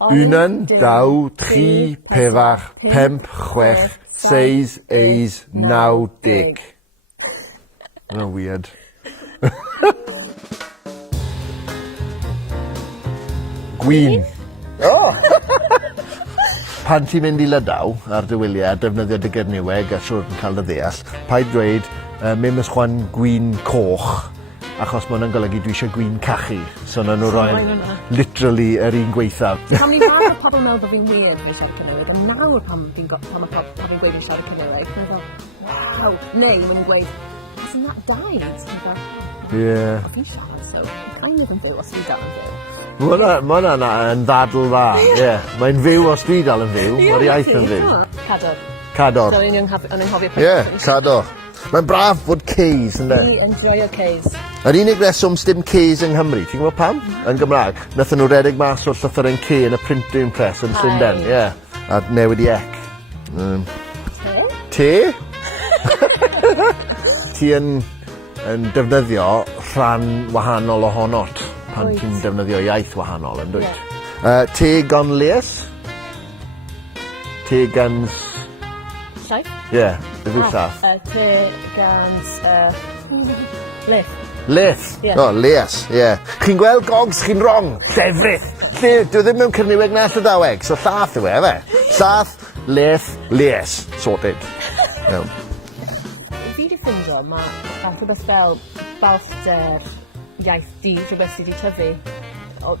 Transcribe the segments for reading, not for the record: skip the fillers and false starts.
Uned, 2, 3, 4, 5, 6, 6, 8, 9, 10. Oh, weird. Gwyn. Oh! Pan ti'n mynd i Lydaw ar dy wyliau, defnyddio dy Gernyweg a siwr yn cael dy ddeall, paid dweud, mynd ysgwan gwyn coch, achos mae hwnna'n golygu dwi eisiau gwyn cachu. So na nhw roi literally yr un gweithaf. Pan ni'n fawr o pobl meddwl bod fi'n weird fi'n siarad Cymraeg, a nawr pan fi'n gweud fi'n siarad Cymraeg, fi'n meddwl, wow! Neu, mae'n gweud, hasn't that died? Fi'n meddwl, Yeah. fi'n siarad, so kind of yn fyw os fi'n dal yn fyw. Mae hwnna yn ddadl dda, ie. Mae'n fyw os dwi dal yn fyw, mae'r iaith yn fyw. Cadog. Cadog. So o'n i'n hofio Ie, cadog. Mae'n braf fod Ks yn de. I enjoyo Ks. Yr unig reswm sdim Ks yng Nghymru, ti'n gwybod pam? Yn Gymraeg. Nathon nhw redeg mas o'r llythyren K yn y printing press yn Llundain, ie. A newid i ec. Te? Ti yn defnyddio rhan wahanol ohonot pan ti'n defnyddio iaith wahanol yn dweud. Te gan les? Te gans... Llaeth? Ie, beth yw llaeth? Te gans... Leth. Leth? O, les, ie. Chi'n gweld gogs, chi'n wrong. Llefrith. Dwi ddim mewn Cernyweg na Llydaweg, so llaeth yw e, fe? Llaeth, leth, les. Sorted. Iawn. Fi di ffindio, mae rhywbeth fel balchder iaith di, rhywbeth sydd wedi tyfu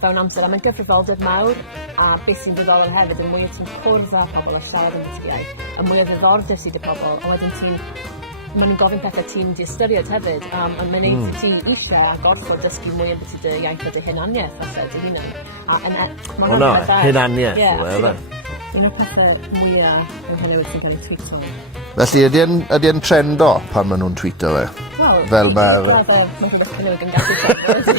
fewn amser, a mae'n gyfrifoldeb mawr, a beth sy'n ddiddorol hefyd, y mwy o ti'n cwrdd â pobl a siarad yn y iaith, y mwy o ddiddordeb sydd y pobl, a wedyn maen nhw'n gofyn pethau ti'n di ystyried hefyd, a mae'n neud ti eisiau a gorfod dysgu mwy am beth sydd y iaith o dy hunaniaeth, falle, dy hunan. O na, hunaniaeth, yw e, un o'r pethau mwyaf yn hynny sy'n cael ei tweeto. Felly, ydy yn trendo pan maen nhw'n tweeto fe? Fel mae... Mae rhywbeth Cymraeg yn gallu trendo.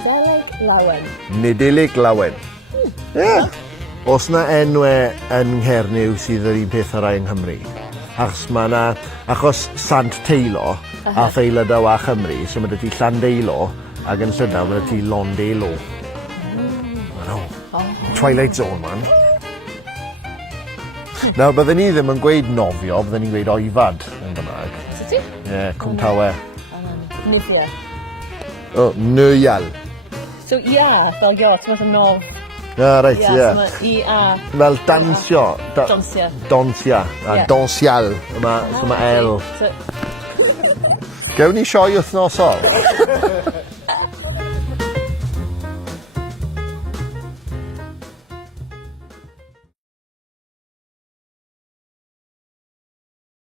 Llydaweg lawen. Llydaweg lawen. Ie. Os na enwau yn Nghernyw sydd yr un peth ar yng Nghymru. Achos Sant Teilo a Llydaweg a Chymru, so mae dy ti Llandeilo ac yn Llyndaw mae dy ti Londeilo. Twilight Zone, man. Nawr, byddwn ni ddim yn gweud nofio, byddwn ni'n gweud oifad yn Gymraeg. So ti? Ie, cwmtawe. Nifia. O, nyal. So ia, fel yo, ti'n meddwl nof. Ia, reit, ie. Ia, so i-a. Fel dansio. Donsia. Donsia. A donsial. So mae L. Gewn ni sioi wythnosol.